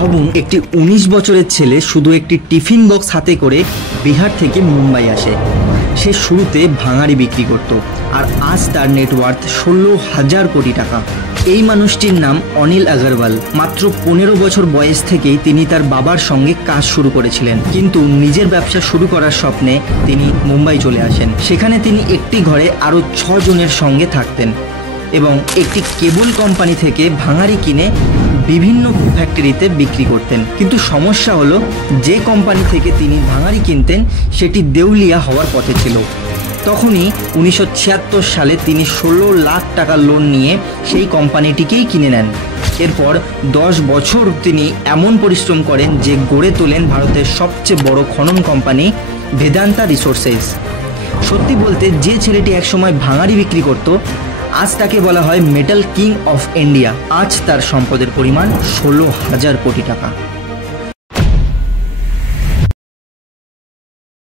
ভাবুন, একটি 19 বছরের ছেলে শুধু একটি টিফিন বক্স হাতে করে বিহার থেকে মুম্বাই আসে। সে শুরুতে ভাঙাড়ি বিক্রি করত, আর আজ তার নেটওয়ার্থ 16,000 কোটি টাকা। এই মানুষটির নাম অনিল আগরওয়াল। মাত্র 15 বছর বয়স থেকেই তিনি তার বাবার সঙ্গে কাজ শুরু করেছিলেন, কিন্তু নিজের ব্যবসা শুরু করার স্বপ্নে তিনি মুম্বাই চলে আসেন। সেখানে তিনি একটি ঘরে আরও 6 জনের সঙ্গে থাকতেন এবং একটি কেবল কোম্পানি থেকে ভাঙাড়ি কিনে বিভিন্ন ফ্যাক্টরিতে বিক্রি করতেন। কিন্তু সমস্যা হলো, যে কোম্পানি থেকে তিনি ভাঙাড়ি কিনতেন সেটি দেউলিয়া হওয়ার পথে ছিল। তখনই 1976 সালে তিনি 16 লাখ টাকা লোন নিয়ে সেই কোম্পানিটিকেই কিনে নেন। এরপর 10 বছর তিনি এমন পরিশ্রম করেন যে গড়ে তোলেন ভারতের সবচেয়ে বড় খনন কোম্পানি বেদান্তা রিসোর্সেস। সত্যি বলতে, যে ছেলেটি একসময় ভাঙাড়ি বিক্রি করত, আজ তাকে বলা হয় মেটাল কিং অফ ইন্ডিয়া। আজ তার সম্পদের পরিমাণ 16,000 কোটি টাকা।